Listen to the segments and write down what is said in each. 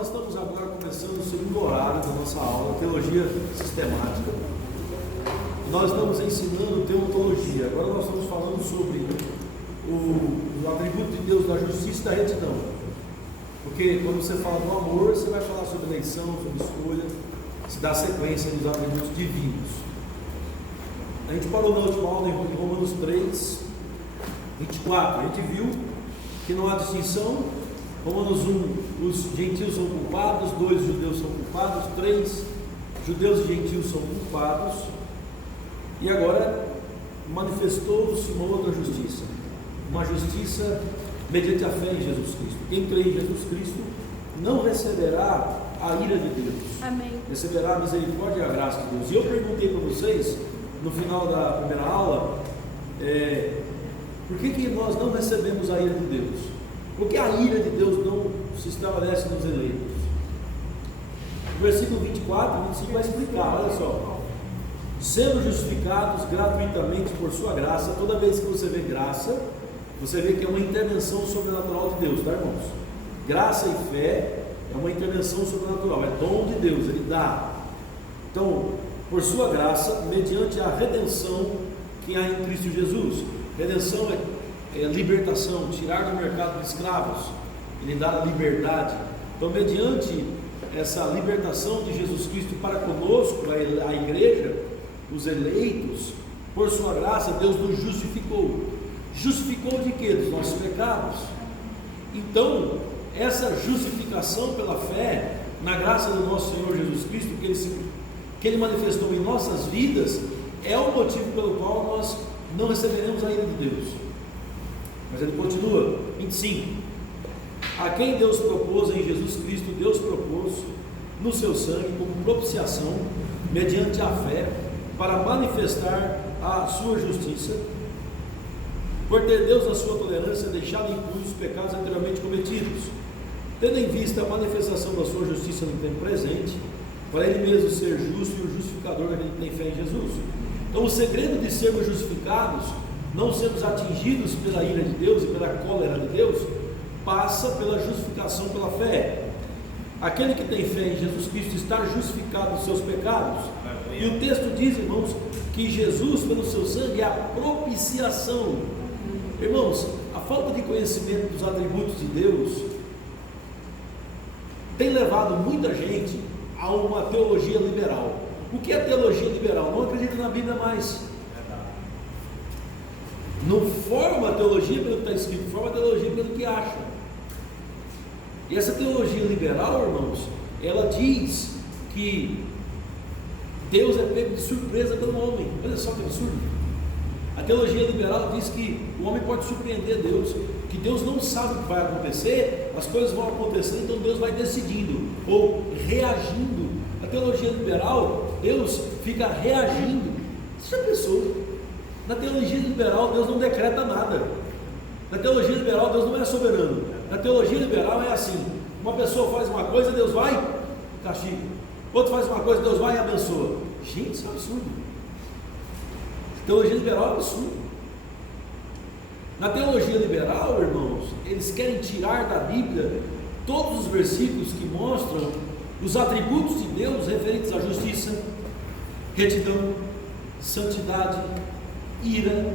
nós estamos agora começando o segundo horário da nossa aula, Teologia Sistemática. Nós estamos ensinando teontologia. Agora nós estamos falando sobre o atributo de Deus da justiça e da retidão. Porque quando você fala do amor, você vai falar sobre eleição, sobre escolha, se dá sequência nos atributos divinos. A gente parou na última aula em Romanos 3, 24. A gente viu que não há distinção. Romanos 1, os gentios são culpados. 2, judeus são culpados. 3, judeus e gentios são culpados. E agora manifestou-se uma outra justiça, uma justiça mediante a fé em Jesus Cristo. Quem crê em Jesus Cristo não receberá a ira de Deus. Amém. Receberá a misericórdia e a graça de Deus. E eu perguntei para vocês no final da primeira aula, por que nós não recebemos a ira de Deus? Porque a ira de Deus não se estabelece nos eleitos. O versículo 24, 25 vai explicar, olha só. Sendo justificados gratuitamente por sua graça. Toda vez que você vê graça, você vê que é uma intervenção sobrenatural de Deus, tá, irmãos? Graça e fé é uma intervenção sobrenatural, é dom de Deus, Ele dá. Então, por sua graça, mediante a redenção que há em Cristo Jesus. Redenção é libertação, tirar do mercado de escravos, Ele dá a liberdade. Então, mediante essa libertação de Jesus Cristo para conosco, a igreja, os eleitos, por sua graça, Deus nos justificou. Justificou de quê? Dos nossos pecados. Então, essa justificação pela fé, na graça do nosso Senhor Jesus Cristo, que Ele manifestou em nossas vidas, é o motivo pelo qual nós não receberemos a ira de Deus. Mas ele continua, 25: a quem Deus propôs em Jesus Cristo, Deus propôs no seu sangue como propiciação, mediante a fé, para manifestar a sua justiça, por ter Deus na sua tolerância deixado impunes os pecados anteriormente cometidos, tendo em vista a manifestação da sua justiça no tempo presente, para Ele mesmo ser justo e o justificador daquele que tem fé em Jesus. Então, o segredo de sermos justificados, não sermos atingidos pela ira de Deus e pela cólera de Deus, passa pela justificação pela fé. Aquele que tem fé em Jesus Cristo está justificado dos seus pecados. E o texto diz, irmãos, que Jesus, pelo seu sangue, é a propiciação. Irmãos, a falta de conhecimento dos atributos de Deus tem levado muita gente a uma teologia liberal. O que é teologia liberal? Não acredita na Bíblia mais. Não forma a teologia pelo que está escrito, forma a teologia pelo que acha. E essa teologia liberal, irmãos, ela diz que Deus é pego de surpresa pelo homem. Olha só que absurdo. A teologia liberal diz que o homem pode surpreender Deus, que Deus não sabe o que vai acontecer, as coisas vão acontecer, então Deus vai decidindo ou reagindo. A teologia liberal, Deus fica reagindo. Você já pensou? Na teologia liberal, Deus não decreta nada. Na teologia liberal, Deus não é soberano. Na teologia liberal é assim: uma pessoa faz uma coisa, Deus vai castiga. Outro faz uma coisa, Deus vai e abençoa. Gente, isso é absurdo. A teologia liberal é absurdo. Na teologia liberal, irmãos, eles querem tirar da Bíblia todos os versículos que mostram os atributos de Deus referentes à justiça, retidão, santidade, ira,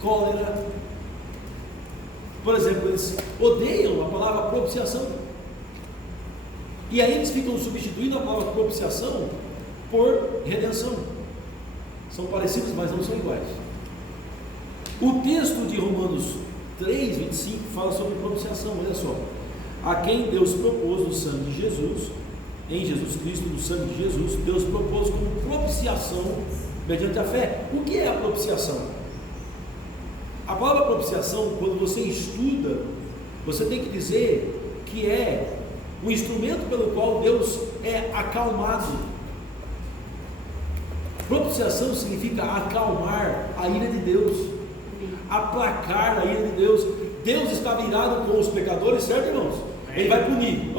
cólera. Por exemplo, eles odeiam a palavra propiciação. E aí eles ficam substituindo a palavra propiciação por redenção. São parecidos, mas não são iguais. O texto de Romanos 3, 25 fala sobre propiciação. Olha só: a quem Deus propôs no sangue de Jesus, em Jesus Cristo, no sangue de Jesus, Deus propôs como propiciação mediante a fé. O que é a propiciação? A palavra propiciação, quando você estuda, você tem que dizer que é o instrumento pelo qual Deus é acalmado. Propiciação significa acalmar a ira de Deus, aplacar a ira de Deus. Deus está virado com os pecadores, certo, irmãos? Ele vai punir,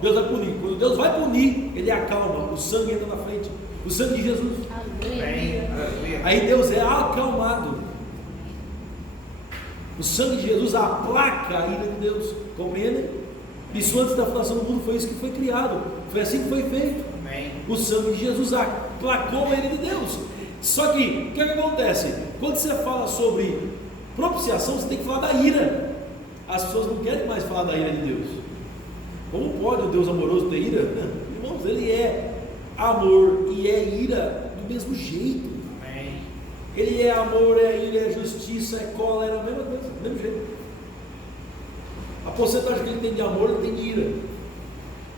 Deus vai punir. Quando Deus vai punir, Ele acalma, o sangue entra na frente, o sangue de Jesus. Aí Deus é acalmado. O sangue de Jesus aplaca a ira de Deus, compreendem? Isso antes da fundação do mundo foi isso que foi criado. Foi assim que foi feito. Amém. O sangue de Jesus aplacou a ira de Deus. Só que, o que acontece? Quando você fala sobre propiciação, você tem que falar da ira. As pessoas não querem mais falar da ira de Deus. Como pode o Deus amoroso ter ira? Não, irmãos, Ele é amor e é ira do mesmo jeito. Amém. Ele é amor, é ira, é justiça, é cólera, a mesma coisa, do mesmo jeito. A porcentagem que Ele tem de amor, Ele tem de ira.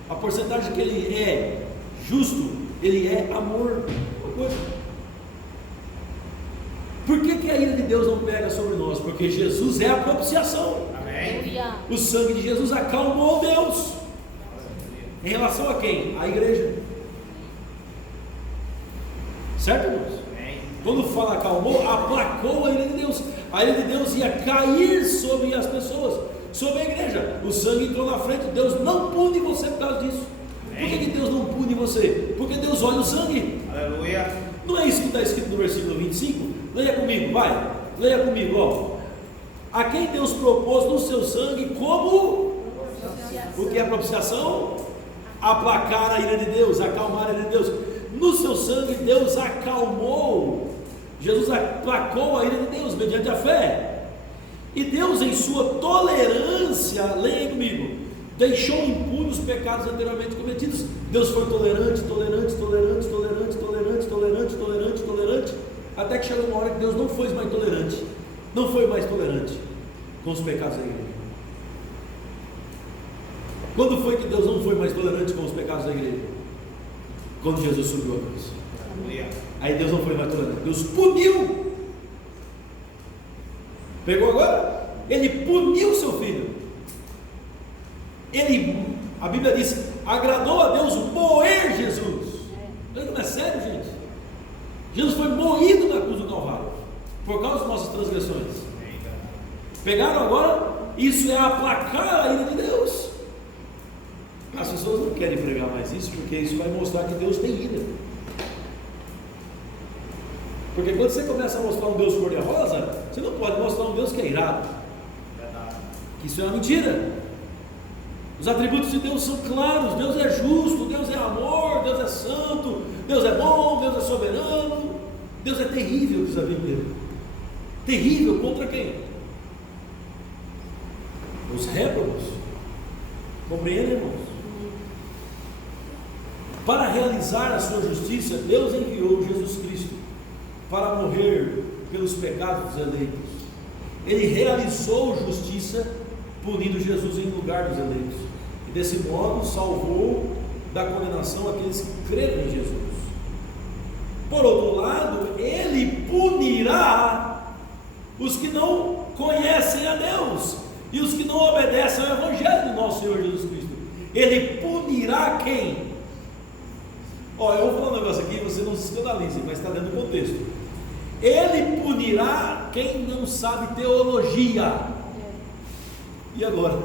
A porcentagem que Ele é justo, Ele é amor. Uma coisa. Por que a ira de Deus não pega sobre nós? Porque Jesus é a propiciação. Amém. O sangue de Jesus acalmou Deus. Em relação a quem? A igreja. Certo, irmãos? Amém. Quando fala acalmou, aplacou a ira de Deus. A ira de Deus ia cair sobre as pessoas, sobre a igreja. O sangue entrou na frente. Deus não pune você por causa disso. Por que Deus não pune você? Porque Deus olha o sangue. Aleluia. Não é isso que está escrito no versículo 25? Leia comigo, vai. Leia comigo, ó. A quem Deus propôs no seu sangue como o que é propiciação? Aplacar a ira de Deus, acalmar a ira de Deus. No seu sangue Deus acalmou. Jesus aplacou a ira de Deus mediante a fé. E Deus, em sua tolerância, leia comigo, deixou impunes os pecados anteriormente cometidos. Deus foi tolerante, tolerante, tolerante, tolerante, tolerante, tolerante, tolerante, tolerante, até que chegou uma hora que Deus não foi mais tolerante, não foi mais tolerante com os pecados da igreja. Quando foi que Deus não foi mais tolerante com os pecados da igreja? Quando Jesus subiu a cruz. Aleluia. Aí Deus não foi mais tolerante, Deus puniu. Pegou agora? Ele puniu o seu filho. A Bíblia diz, agradou a Deus moer Jesus. Não é sério, gente? Jesus foi moído na cruz do Calvário por causa das nossas transgressões. Pegaram agora? Isso é aplacar a ira de Deus. As pessoas não querem pregar mais isso, porque isso vai mostrar que Deus tem ira. Porque quando você começa a mostrar um Deus cor-de-rosa, você não pode mostrar um Deus que é irado. Isso é uma mentira. Os atributos de Deus são claros. Deus é justo, Deus é amor, Deus é santo, Deus é bom, Deus é soberano. Deus é terrível, diz a Bíblia. Terrível contra quem? Os réprobos. Compreendem, irmãos? Para realizar a sua justiça, Deus enviou Jesus Cristo para morrer pelos pecados dos eleitos. Ele realizou justiça punindo Jesus em lugar dos eleitos, e desse modo salvou da condenação aqueles que creram em Jesus. Por outro lado, Ele punirá os que não conhecem a Deus e os que não obedecem ao Evangelho do nosso Senhor Jesus Cristo. Ele punirá quem? Eu vou falar um negócio aqui, você não se escandalize, mas está dentro do contexto. Ele punirá quem não sabe teologia. E agora?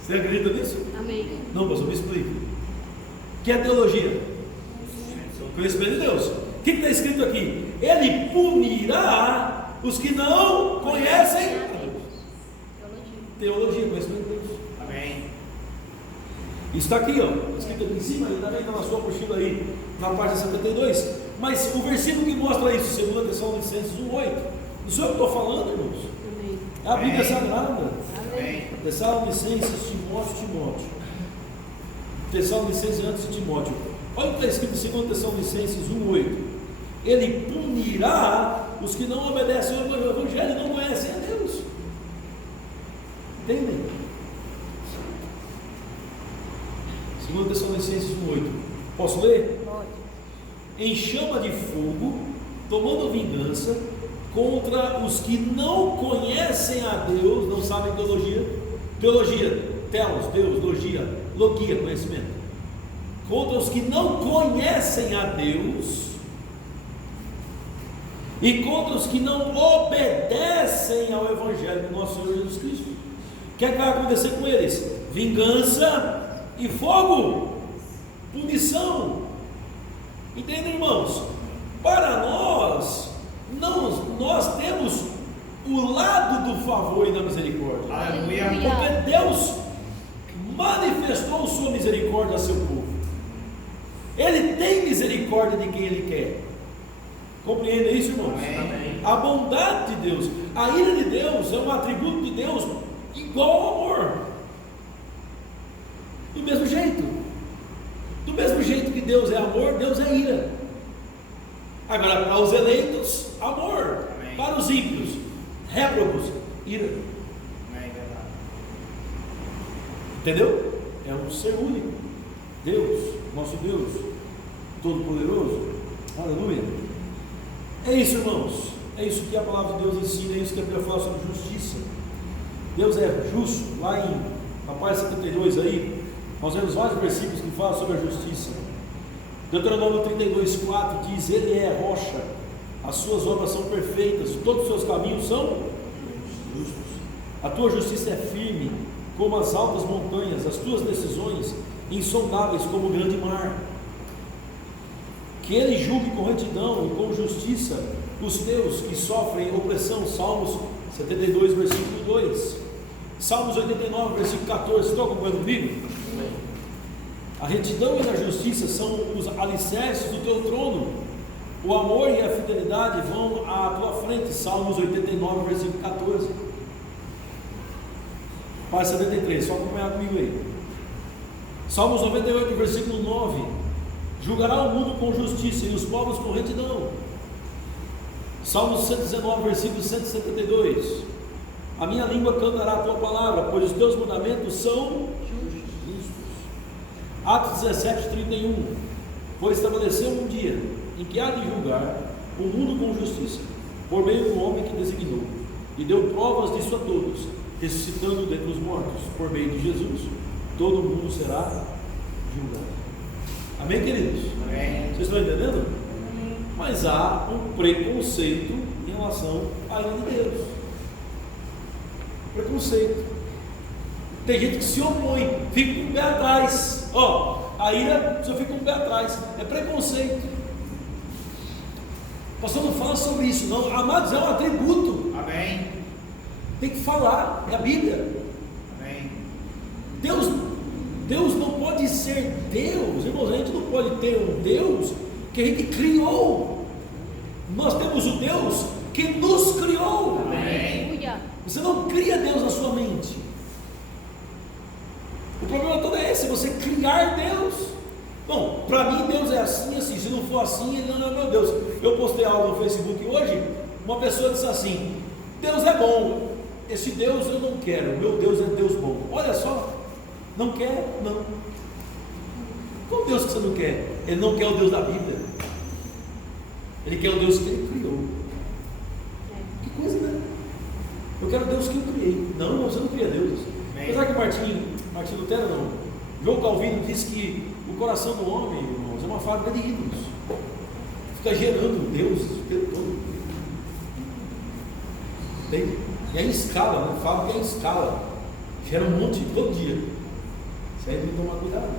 Você acredita nisso? Amém. Não, pastor, me explica. O que é teologia? Conhecimento de Deus. O que está escrito aqui? Ele punirá os que não conhecem a Deus. Teologia, conhecimento de Deus. Amém. Isso está aqui, ó, escrito aqui em cima, e também está na sua apostila aí, na página 72. Mas o versículo que mostra isso, 2 Tessalonicenses 1:8, não sou eu que estou falando, irmãos. Amém. É a Bíblia Amém. Sagrada. Amém. Tessalonicenses, Timóteo. Tessalonicenses antes de Timóteo. Olha o que está escrito em 2 Tessalonicenses 1:8. Ele punirá os que não obedecem ao Evangelho e não conhecem a Deus. Entendem? 2 Tessalonicenses 1:8. Posso ler? Pode. Em chama de fogo, tomando vingança contra os que não conhecem a Deus, não sabem teologia. Teologia, telos, Deus, logia, conhecimento. Contra os que não conhecem a Deus e contra os que não obedecem ao Evangelho do nosso Senhor Jesus Cristo. O que é que vai acontecer com eles? Vingança e fogo, punição. Entendem, irmãos? Para nós temos o lado do favor e da misericórdia. Aleluia. Porque Deus manifestou sua misericórdia a seu povo. Ele tem misericórdia de quem Ele quer. Compreenda isso, irmãos? Amém. A bondade de Deus, a ira de Deus é um atributo de Deus igual ao amor. Do mesmo jeito que Deus é amor, Deus é ira. Agora, para os eleitos, amor. Amém. Para os ímpios, réprobos, ira. Amém. Entendeu? É um ser único. Deus, nosso Deus, Todo-Poderoso. Aleluia. É isso, irmãos. É isso que a palavra de Deus ensina. É isso que a Bíblia fala sobre justiça. Deus é justo. Lá em Apocalipse 72 aí, nós vemos vários versículos que falam sobre a justiça. Deuteronômio 32:4 diz: Ele é rocha, as suas obras são perfeitas, todos os seus caminhos são justos. A tua justiça é firme como as altas montanhas, as tuas decisões insondáveis como o grande mar. Que Ele julgue com retidão e com justiça os teus que sofrem opressão. Salmos 72, versículo 2. Salmos 89, versículo 14. Estão acompanhando comigo? A retidão e a justiça são os alicerces do teu trono. O amor e a fidelidade vão à tua frente. Salmos 89, versículo 14. Página 73, só acompanhar comigo aí. Salmos 98, versículo 9. Julgará o mundo com justiça e os povos com retidão. Salmos 119, versículo 172. A minha língua cantará a tua palavra, pois os teus mandamentos são justos. Atos 17, 31. Pois estabeleceu um dia em que há de julgar o mundo com justiça, por meio do homem que designou, e deu provas disso a todos, ressuscitando dentre os mortos, por meio de Jesus, todo mundo será julgado. Amém, queridos? Amém. Vocês estão entendendo? Amém. Mas há um preconceito em relação à ira de Deus. Preconceito. Tem gente que se opõe, fica com o pé atrás. A ira só fica com o pé atrás. É preconceito. O pastor não fala sobre isso, não. Amados, é um atributo. Amém. Tem que falar, é a Bíblia. Amém. Deus não pode ser Deus, irmãos. A gente não pode ter um Deus que a gente criou. Nós temos o Deus que nos criou. Amém. Você não cria Deus na sua mente. O problema todo é esse, você criar Deus. Bom, para mim Deus é assim, assim. Se não for assim, Ele não é meu Deus. Eu postei algo no Facebook hoje. Uma pessoa disse assim: Deus é bom, esse Deus eu não quero. Meu Deus é Deus bom. Olha só, não quer? Não. Qual Deus que você não quer? Ele não quer o Deus da Bíblia. Ele quer o Deus que Ele criou. Que coisa, né? Eu quero Deus que eu criei. Não, você não cria Deus. Apesar que Martim Lutero não. João Calvino disse que o coração do homem, irmãos, é uma fábrica de ídolos. Fica gerando Deus o tempo todo. Entende? E é em escala, né? Fábrica é em escala. Gera um monte todo dia. Isso aí tem que tomar cuidado.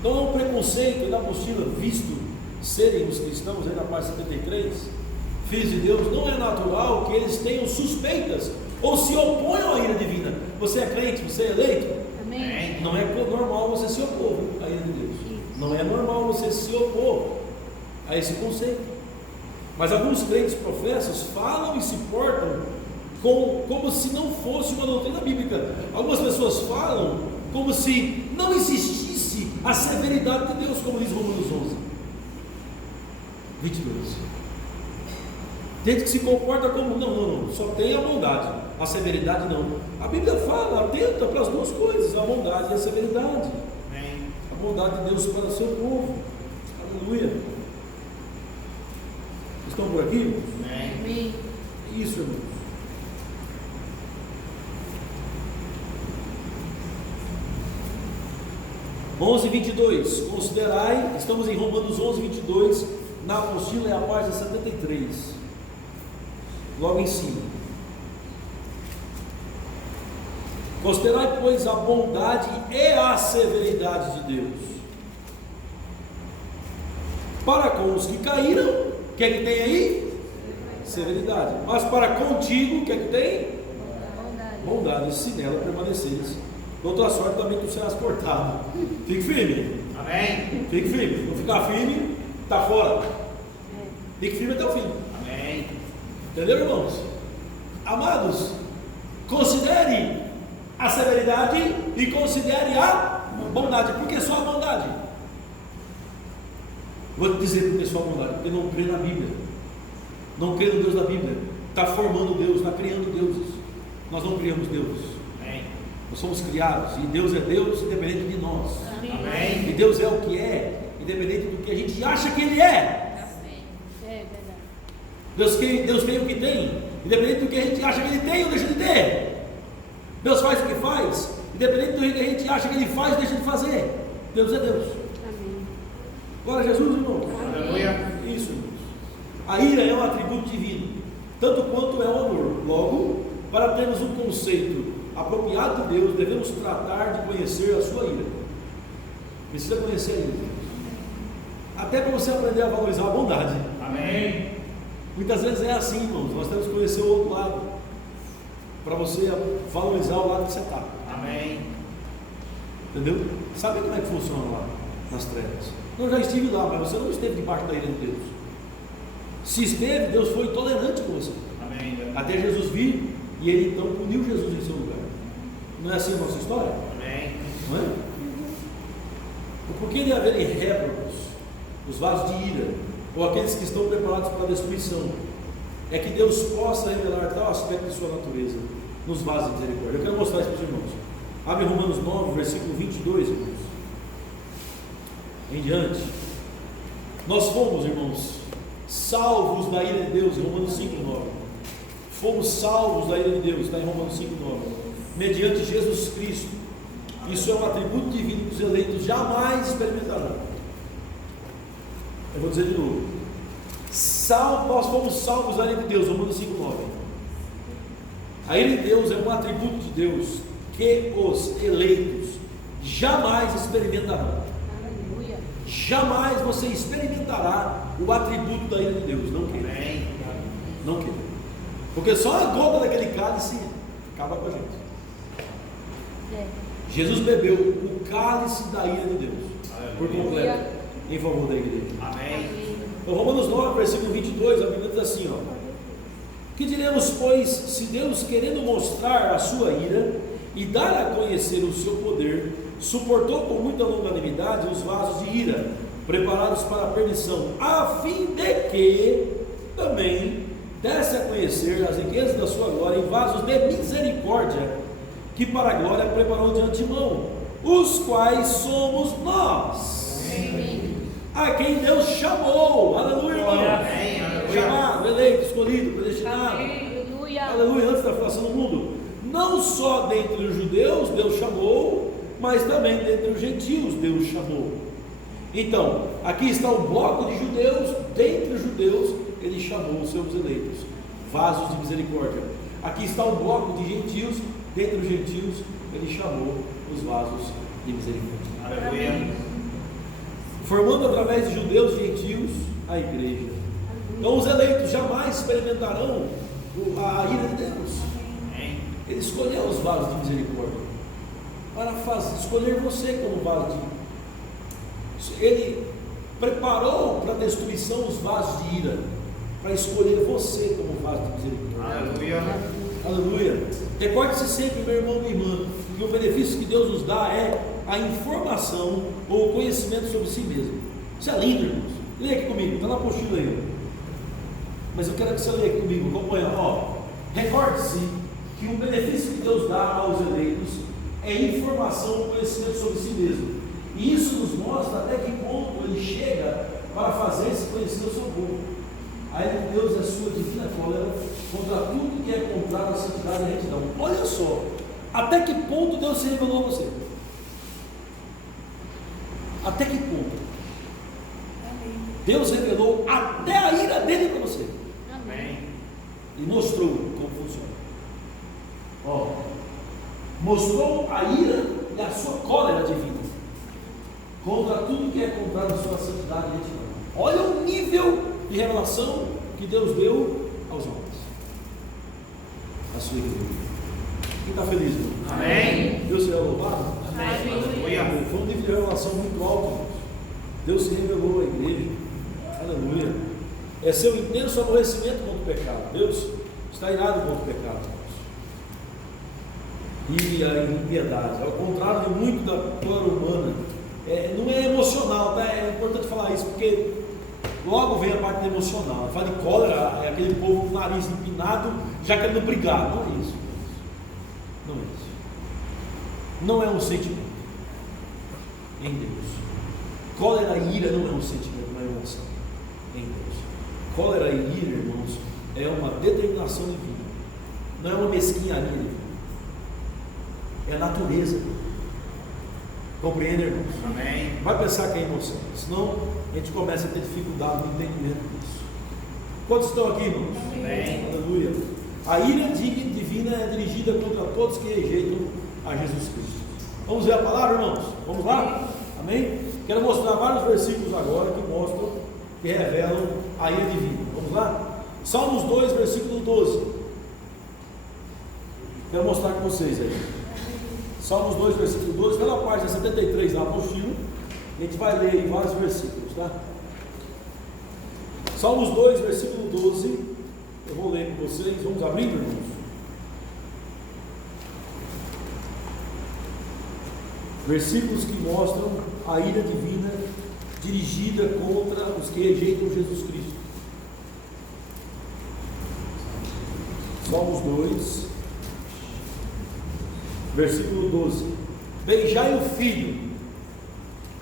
Então é um preconceito da apostila, visto serem os cristãos, aí na página 73, filhos de Deus, não é natural que eles tenham suspeitas ou se oponham à ira divina. Você é crente, você é eleito? Amém. Não é normal você se opor à ira de Deus. Não é normal você se opor a esse conceito. Mas alguns crentes professos falam e se portam como se não fosse uma doutrina bíblica. Algumas pessoas falam como se não existisse a severidade de Deus, como diz Romanos 11, 22. Tem gente que se comporta como, não, só tem a bondade, a severidade não. A Bíblia fala, atenta para as duas coisas, a bondade e a severidade. Amém. A bondade de Deus para o seu povo. Aleluia. Estão por aqui? Amém. Isso, irmãos. Onze 22, considerai, estamos em Romanos 11, 22, na apostila é a página 73, logo em cima. Considerai, pois, a bondade e a severidade de Deus para com os que caíram. O que é que tem aí? Severidade. Mas para contigo, o que é que tem? Bondade, se nela permaneceres de outra sorte também tu serás cortado. Fique firme. Amém. Fique firme. Não ficar firme, está fora. Fique firme até o fim. Amém. Entendeu, irmãos? Amados, considere a severidade e considere a bondade. Por que só a bondade? Vou te dizer por que só a bondade. Porque não crê na Bíblia. Não crê no Deus da Bíblia. Está formando Deus, está criando deuses. Nós não criamos deuses. Amém. Nós somos criados. E Deus é Deus independente de nós. Amém. E Deus é o que é, independente do que a gente acha que Ele é. É verdade. Deus tem o que tem, independente do que a gente acha que Ele tem ou deixa de ter. Deus faz o que faz, independente do que a gente acha que Ele faz ou deixa de fazer. Deus é Deus. Amém. Glória a Jesus, irmão. Aleluia. Isso, irmãos. A ira é um atributo divino, tanto quanto é o amor. Logo, para termos um conceito apropriado de Deus, devemos tratar de conhecer a sua ira. Precisa conhecer a ira. Até para você aprender a valorizar a bondade. Amém. Muitas vezes é assim, irmãos. Nós temos que conhecer o outro lado, para você valorizar o lado que você está. Amém. Entendeu? Sabe como é que funciona lá nas trevas? Eu já estive lá, mas você não esteve debaixo da ira de Deus. Se esteve, Deus foi tolerante com você. Amém. Até Jesus vir e Ele então puniu Jesus em seu lugar. Não é assim a nossa história? Amém. Não é? O porquê de haverem réprobos, os vasos de ira, ou aqueles que estão preparados para a destruição, é que Deus possa revelar tal aspecto de sua natureza nos vasos de misericórdia. Eu quero mostrar isso para os irmãos. Abre Romanos 9, versículo 22, irmãos. Em diante. Nós fomos, irmãos, salvos da ira de Deus, em Romanos 5, 9. Fomos salvos da ira de Deus, está em Romanos 5, 9. Mediante Jesus Cristo. Isso é um atributo divino que os eleitos jamais experimentarão. Eu vou dizer de novo. Nós fomos salvos da ira de Deus, Romanos 5, 9. A ira de Deus é um atributo de Deus que os eleitos jamais experimentarão. Aleluia. Jamais você experimentará o atributo da ira de Deus. Não queira. Amém. Não queira. Porque só a gota daquele cálice acaba com a gente. É. Jesus bebeu o cálice da ira de Deus por completo em favor da igreja. Amém. Então, Romanos 9, versículo 22, a Bíblia diz assim, ó: que diremos, pois, se Deus, querendo mostrar a sua ira e dar a conhecer o seu poder, suportou com muita longanimidade os vasos de ira, preparados para a perdição, a fim de que também desse a conhecer as riquezas da sua glória em vasos de misericórdia, que para a glória preparou de antemão, os quais somos nós, a quem Deus chamou. Aleluia, irmão. Amém. Aleluia. Chamado, eleito, escolhido, predestinado. Aleluia. Aleluia, antes da fundação do mundo. Não só dentre os judeus Deus chamou, mas também dentre os gentios Deus chamou. Então, aqui está o bloco de judeus. Dentre os judeus Ele chamou os seus eleitos, vasos de misericórdia. Aqui está o bloco de gentios. Dentre os gentios Ele chamou os vasos de misericórdia. Aleluia. Formando através de judeus e gentios a igreja. Então os eleitos jamais experimentarão a ira de Deus. Amém. Ele escolheu os vasos de misericórdia para escolher você como vaso de... Ele preparou para a destruição os vasos de ira, para escolher você como vaso de misericórdia. Aleluia. Aleluia. Recorde-se sempre, meu irmão e minha irmã, que o benefício que Deus nos dá é a informação ou o conhecimento sobre si mesmo. Isso é lindo, irmãos. Leia aqui comigo, está na apostila aí. Mas eu quero que você leia aqui comigo, acompanha. Recorde-se que o benefício que Deus dá aos eleitos é informação ou conhecimento sobre si mesmo. E isso nos mostra até que ponto Ele chega para fazer-se conhecer o seu povo. A ira de Deus é sua divina cólera contra tudo que é contrário à santidade e à retidão. Olha só, até que ponto Deus se revelou a você? Até que ponto? Deus revelou até a ira dele para você. Amém. E mostrou como funciona. Mostrou a ira e a sua cólera divina contra tudo que é contrário à sua santidade e retidão. Olha o nível de revelação que Deus deu aos homens, a sua igreja. Quem está feliz, irmão? Amém. Deus seja louvado. Aleluia. Foi um nível de revelação muito alto, irmãos. Deus se revelou à igreja. Aleluia. É seu intenso aborrecimento contra o pecado. Deus está irado contra o pecado, irmãos. E a impiedade, ao contrário de muito da cultura humana, não é emocional, tá? É importante falar isso, porque logo vem a parte emocional. Fala de cólera, é aquele povo com o nariz empinado, já querendo brigar. Não é isso. Não é isso. Não é um sentimento em Deus. Cólera e ira não é um sentimento, é uma emoção em Deus. Cólera e ira, irmãos, é uma determinação divina, não é uma mesquinharia divina, é a natureza. Compreende, irmãos? Amém. Vai pensar que é emoção, senão a gente começa a ter dificuldade no entendimento disso. Quantos estão aqui, irmãos? Amém. Aleluia. A ira divina é dirigida contra todos que rejeitam a Jesus Cristo. Vamos ver a palavra, irmãos? Vamos lá? Amém? Quero mostrar vários versículos agora que mostram, que revelam a ira divina. Vamos lá? Salmos 2, versículo 12. Quero mostrar com vocês aí. Salmos 2, versículo 12, pela página 73 da apostila. A gente vai ler em vários versículos, tá? Salmos 2, versículo 12. Eu vou ler com vocês. Vamos abrindo, irmãos? Versículos que mostram a ira divina dirigida contra os que rejeitam Jesus Cristo. Salmos 2, versículo 12. Beijai o filho,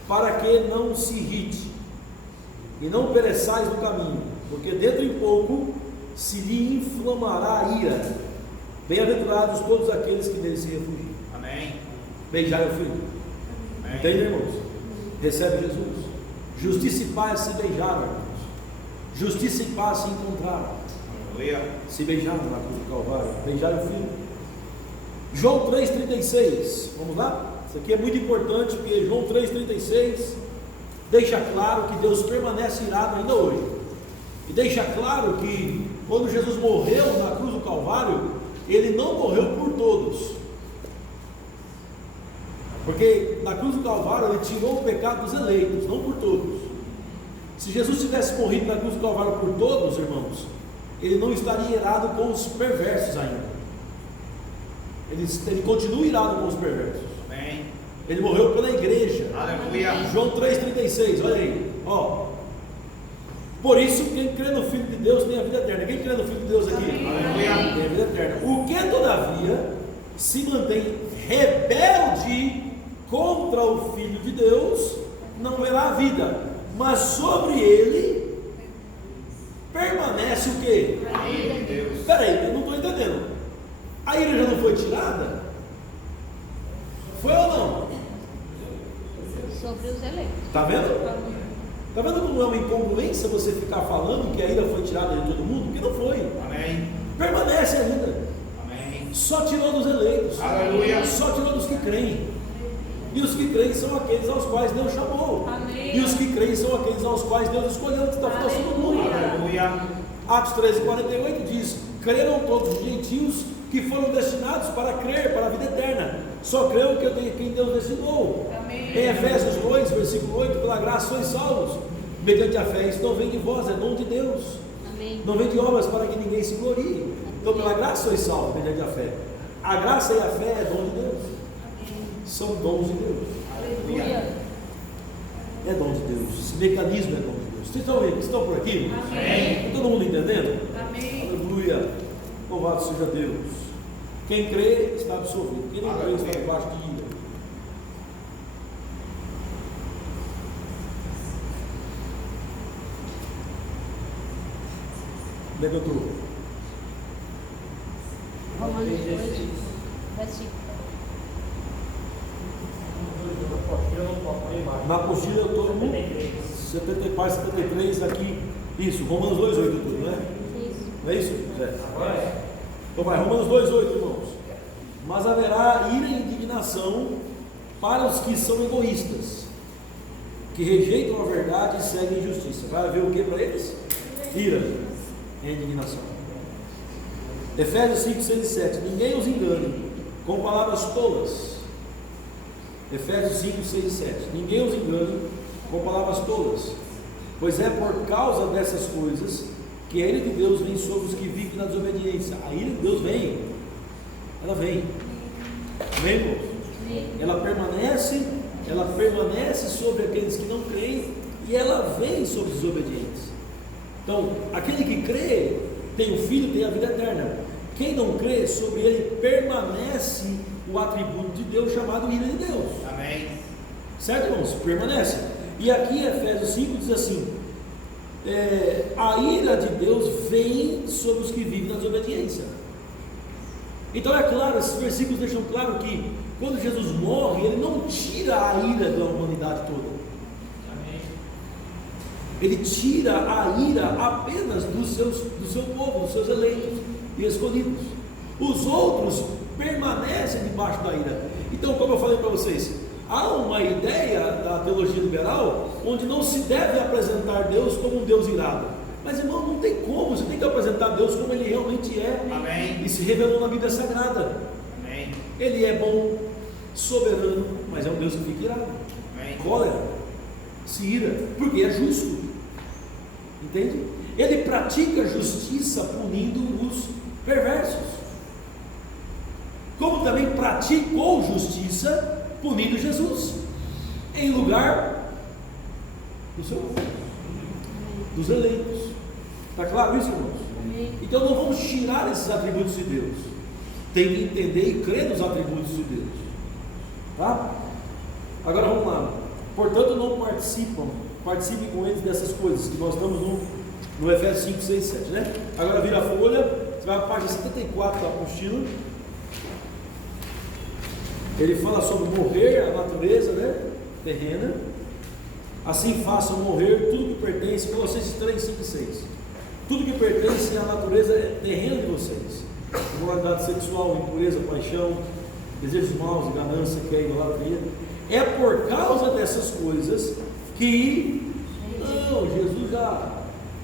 para que não se irrite, e não pereçais no caminho, porque dentro em pouco se lhe inflamará a ira. Bem-aventurados todos aqueles que nele se refugiam. Amém. Beijai o filho. Amém. Entende, irmãos? Recebe Jesus. Justiça e paz se beijaram, irmãos. Justiça e paz se encontraram. Aleluia. Se beijaram na cruz do Calvário. Beijaram o filho. João 3,36. Vamos lá? Isso aqui é muito importante, porque João 3,36 deixa claro que Deus permanece irado ainda hoje. E deixa claro que quando Jesus morreu na cruz do Calvário, Ele não morreu por todos. Porque na cruz do Calvário Ele tirou o pecado dos eleitos, não por todos. Se Jesus tivesse morrido na cruz do Calvário por todos, irmãos, Ele não estaria irado com os perversos ainda. Ele continua irado com os perversos. Amém. Ele morreu pela igreja. Aleluia. João 3,36, olha aí, ó. Por isso, quem crê no Filho de Deus tem a vida eterna. Quem crê no Filho de Deus aqui? Aleluia. Tem a vida eterna. O que, todavia, se mantém rebelde contra o Filho de Deus, não verá a vida, mas sobre ele permanece o quê? A ira de Deus. Espera aí, eu não estou entendendo. A ira já não foi tirada? Foi ou não? Sobre os eleitos. Está vendo? Está vendo como é uma incongruência você ficar falando que a ira foi tirada de todo mundo? Porque não foi. Amém. Permanece ainda. Amém. Só tirou dos eleitos. Aleluia. Só tirou dos que creem. E os que creem são aqueles aos quais Deus chamou. Amém. E os que creem são aqueles aos quais Deus escolheu antes da fundação do mundo. Aleluia. Atos 13:48 diz: creram todos os gentios que foram destinados para crer para a vida eterna. Só creram quem Deus destinou. Amém. Em Efésios 2, versículo 8, pela graça sois salvos, mediante a fé. Isso não vem de vós, é dom de Deus. Amém. Não vem de obras para que ninguém se glorie. Então, pela graça sois salvos, mediante a fé. A graça e a fé é dom de Deus. São dons de Deus. Aleluia. É dom de Deus. Esse mecanismo é dom de Deus. Vocês estão, estão por aqui? Amém. Está todo mundo entendendo? Amém. Aleluia. Louvado seja Deus. Quem crê está absolvido. Quem não crê está debaixo de ira. Onde é que eu estou? Romanos 2, versículo. Na apostila eu estou no 74, 73 aqui. Isso, Romanos 2,8 tudo, não é? Isso. Não é isso? Então vai, Romanos 2,8, irmãos. Mas haverá ira e indignação para os que são egoístas, que rejeitam a verdade e seguem a injustiça. Vai haver o que para eles? Ira e indignação. Efésios 5, 6 e 7. Ninguém os engane, com palavras tolas. Efésios 5, 6 e 7. Ninguém os engane com palavras tolas, pois é por causa dessas coisas que a ira de Deus vem sobre os que vivem na desobediência. A ira de Deus vem, ela vem, amém, irmãos? Ela permanece sobre aqueles que não creem, e ela vem sobre os desobedientes. Então, aquele que crê tem o Filho, tem a vida eterna. Quem não crê, sobre ele permanece o atributo de Deus chamado ira de Deus. Amém. Certo, irmãos? Permanece. E aqui em Efésios 5 diz assim: a ira de Deus vem sobre os que vivem na desobediência. Então é claro, esses versículos deixam claro que quando Jesus morre, ele não tira a ira da humanidade toda. Ele tira a ira apenas do seu povo, dos seus eleitos e escolhidos. Os outros permanecem debaixo da ira. Então, como eu falei para vocês, há uma ideia da teologia liberal onde não se deve apresentar Deus como um Deus irado. Mas, irmão, não tem como. Você tem que apresentar Deus como Ele realmente é. Amém. E se revelou na Bíblia Sagrada. Amém. Ele é bom, soberano, mas é um Deus que fica irado. Amém. Cólera, se ira, porque é justo. Entende? Ele pratica justiça punindo os perversos, como também praticou justiça punindo Jesus em lugar do seu povo, dos eleitos. Está claro isso, irmãos? Então não vamos tirar esses atributos de Deus. Tem que entender e crer nos atributos de Deus. Tá? Agora vamos lá. Portanto, não participem com eles dessas coisas, que nós estamos no Efésios 5, 6, 7, né? Agora vira a folha, você vai para a página 74 da apostila. Ele fala sobre morrer a natureza, né, terrena. Assim façam morrer tudo que pertence, Colossenses 3, 5 e 6. Tudo que pertence à natureza terrena de vocês: imoralidade sexual, impureza, paixão, desejos maus, ganância, que é idolatria. É por causa dessas coisas que Jesus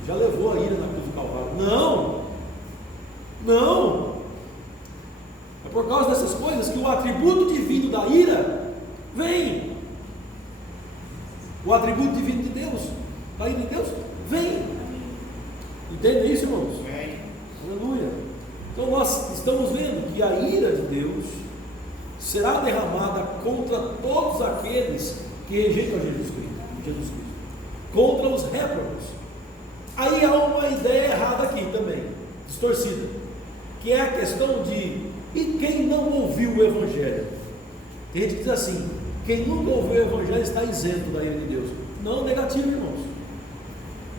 já levou a ira na cruz do Calvário. Não. É por causa dessas coisas que o atributo divino da ira vem. O atributo divino de Deus, da ira de Deus, vem. Entende isso, irmãos? Amém. Aleluia. Então nós estamos vendo que a ira de Deus será derramada contra todos aqueles que rejeitam Jesus Cristo, contra os réprobos. Aí há uma ideia errada aqui também, distorcida, que é a questão de: e quem não ouviu o Evangelho? Tem gente que diz assim: quem nunca ouviu o Evangelho está isento da ira de Deus. Não, negativo, irmãos.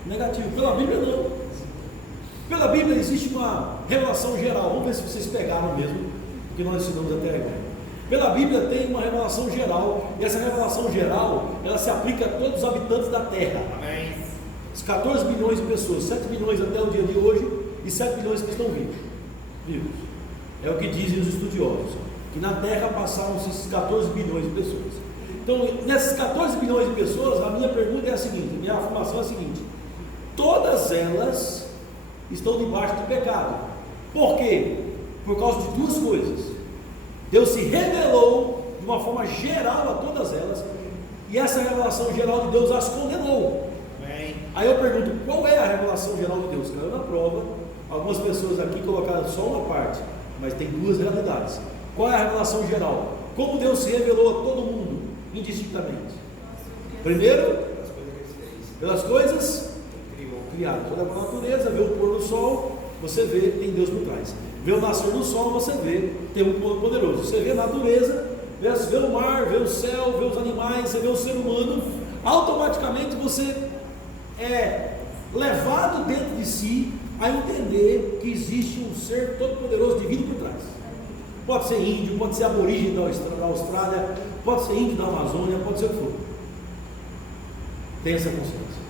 Negativo. Pela Bíblia, não. Pela Bíblia existe uma revelação geral. Vamos ver se vocês pegaram mesmo o que nós ensinamos até agora. Pela Bíblia tem uma revelação geral, e essa revelação geral, ela se aplica a todos os habitantes da terra. Amém. Os 14 bilhões de pessoas, 7 bilhões até o dia de hoje, e 7 bilhões que estão vivos. É o que dizem os estudiosos, que na terra passaram-se esses 14 bilhões de pessoas. Então, nessas 14 bilhões de pessoas, a minha pergunta é a seguinte, a minha afirmação é a seguinte: todas elas estão debaixo do pecado. Por quê? Por causa de duas coisas. Deus se revelou de uma forma geral a todas elas, e essa revelação geral de Deus as condenou. Amém. Aí eu pergunto: qual é a revelação geral de Deus? Caiu na prova. Algumas pessoas aqui colocaram só uma parte, mas tem duas realidades. Qual é a revelação geral? Como Deus se revelou a todo mundo, indistintamente? Primeiro, pelas coisas criadas. Olha para a natureza, vê o pôr do sol, você vê, tem Deus por trás. Vê o nascer do sol, você vê, tem um poderoso. Você vê a natureza, vê o mar, vê o céu, vê os animais, você vê o ser humano. Automaticamente você é levado dentro de si a entender que existe um ser todo poderoso divino por trás. Pode ser índio, pode ser aborígene da Austrália, pode ser índio da Amazônia, pode ser o que for. Tem essa consciência,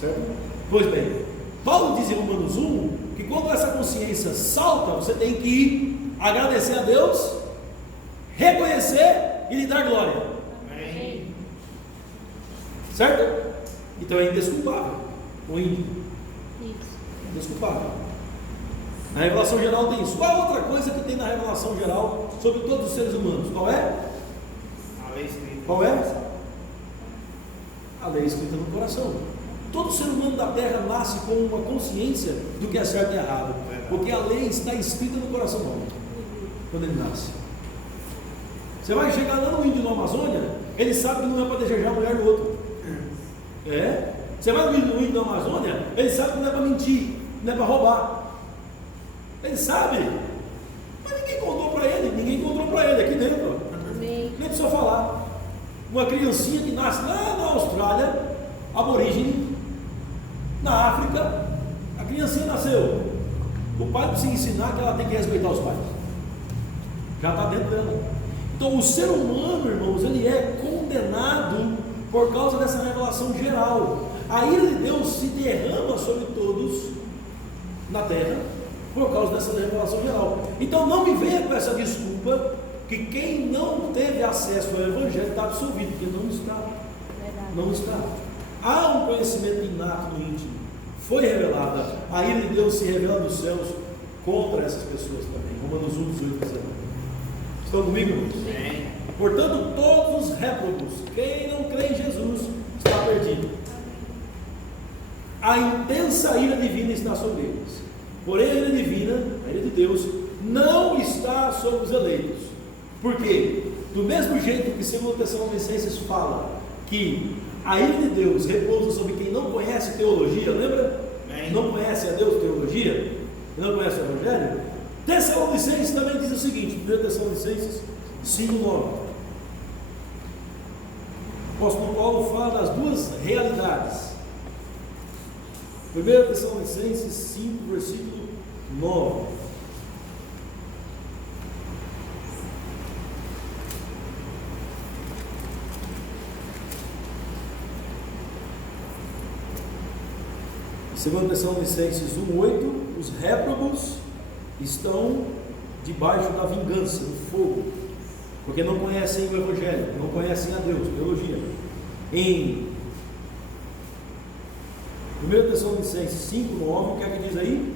certo? Pois bem, Paulo diz em Romanos 1 que quando essa consciência salta, você tem que agradecer a Deus, reconhecer e lhe dar glória. Amém. Certo? Então é indesculpável o índio. Isso. Indesculpável. A revelação geral tem isso. Qual é outra coisa que tem na revelação geral sobre todos os seres humanos? Qual é? A lei escrita. Qual é? A lei escrita no coração. Todo ser humano da terra nasce com uma consciência do que é certo e errado, porque a lei está escrita no coração do homem quando ele nasce. Você vai chegar lá no índio na Amazônia, ele sabe que não é para desejar a mulher do outro. É? Você vai no índio na Amazônia, ele sabe que não é para mentir, não é para roubar. Ele sabe, mas ninguém contou para ele aqui dentro. Amém. Nem precisa falar. Uma criancinha que nasce lá na Austrália, aborígene, na África, a criancinha nasceu. O pai precisa ensinar que ela tem que respeitar os pais. Já está dentro dela. Então o ser humano, irmãos, ele é condenado por causa dessa revelação geral. A ira de Deus se derrama sobre todos na terra por causa dessa revelação geral. Então não me venha com essa desculpa que quem não teve acesso ao Evangelho está absolvido, porque não está. Verdade. Não está. Há um conhecimento inato no íntimo. Foi revelada. A ira de Deus se revela nos céus contra essas pessoas também. Romanos 1, 18, 19. Estão comigo, irmãos? Amém. Portanto, todos os réprobos, quem não crê em Jesus, está perdido. A intensa ira divina está sobre eles. Porém, a ira divina, a ira de Deus, não está sobre os eleitos. Por quê? Do mesmo jeito que 2 Tessalonicenses fala que a ira de Deus repousa sobre quem não conhece teologia, lembra? Amém. Não conhece a Deus, teologia, não conhece o Evangelho. Tessalonicenses também diz o seguinte, 1 Tessalonicenses 5:9. O apóstolo Paulo fala das duas realidades. 1 Tessalonicenses 5, versículo 9. Segundo Tessalonicenses 1:8, os réprobos estão debaixo da vingança, do fogo, porque não conhecem o Evangelho, não conhecem a Deus, teologia. Em 1 Tessalonicenses 5:9, o que é que diz aí?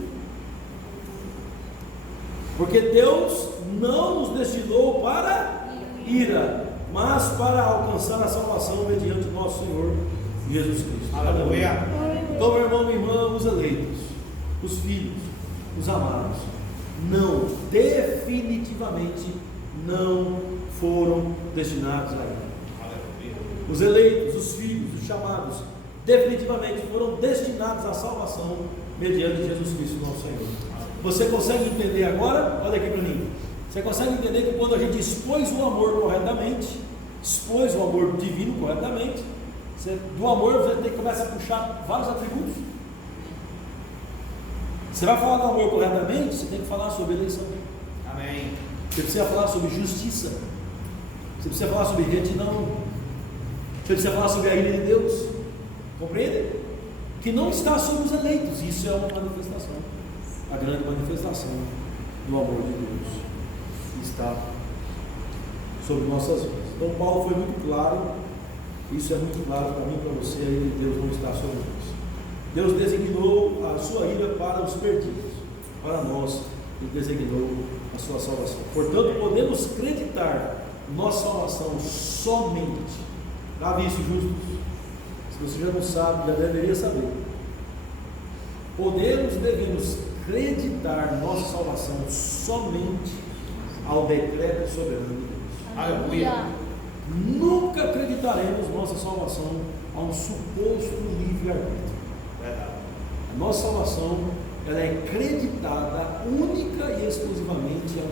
Porque Deus não nos destinou para ira, mas para alcançar a salvação mediante nosso Senhor Jesus Cristo. Aleluia. Então, meu irmão, minha irmã, os eleitos, os filhos, os amados, não, definitivamente não foram destinados a ira. Aleluia. Os eleitos, os filhos, os chamados, definitivamente foram destinados à salvação mediante Jesus Cristo, nosso Senhor. Você consegue entender agora? Olha aqui para mim. Você consegue entender que quando a gente expôs o amor corretamente, expôs o amor divino corretamente, do amor você começa a puxar vários atributos. Você vai falar do amor corretamente, você tem que falar sobre eleição. Amém. Você precisa falar sobre justiça. Você precisa falar sobre retidão. Você precisa falar sobre a ira de Deus. Compreende? Que não está sobre os eleitos. Isso é uma manifestação. A grande manifestação do amor de Deus está sobre nossas vidas. Então Paulo foi muito claro. Isso é muito claro para mim e para você. A ira de Deus não está sobre nós. Deus designou a sua ira para os perdidos. Para nós, Ele designou a sua salvação. Portanto, podemos acreditar nossa salvação somente. Grave isso, justos. Se você já não sabe, já deveria saber. Devemos acreditar nossa salvação somente ao decreto soberano de Deus. Aleluia. Nunca acreditaremos nossa salvação a um suposto livre-arbítrio. Verdade. A nossa salvação ela é acreditada única e exclusivamente a